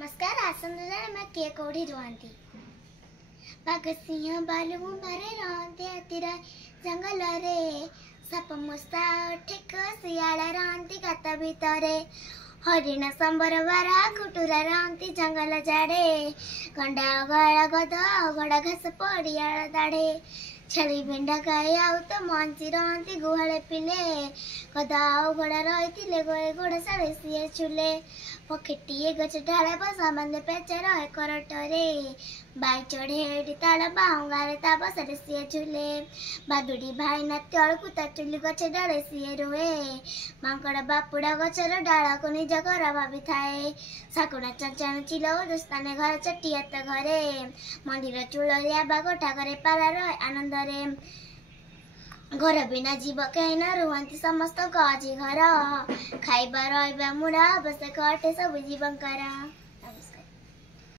नमस्कार आसंत मैं किए कोठी रुहती बाघ सिंह बालू मारे रहते अतिरा जंगल रे साप मुस्ता ठिक शियाला रहती गात भितरे हरिण संबर बारा कुटुरा रहती जंगल झाड़े गंडा गड़ा गद गड़ा घास पड़िया दाड़े छेली भिंडा गाई आउ तो मंची रहती गुहाले पिले गदा आउ गड़ा रही गोए गोड़ा साड़े सीए चुले पखेटिए गच ढाले बसा बंदे पेचे रहे करटरे बाई चढ़े ताड़ बाहुंगारे ता बसरे सीए झुले बादुड़ी भाई नात्य कुता चुली गछ डाले सीए रोए मांकड़ बापुड़ा गचर डाला को निज घर भाभी थाए साकुड़ा चंचन चिलो दोस्ताने घर चटियात घरे मंदिर चूलिया बागोटा घरे पारा रहे आनंद रे घर बिना जीव कहीं न रुहंती समस्त गजी घर खाइबा रहिबा मुड़ा बस कटे सब जीवन करा।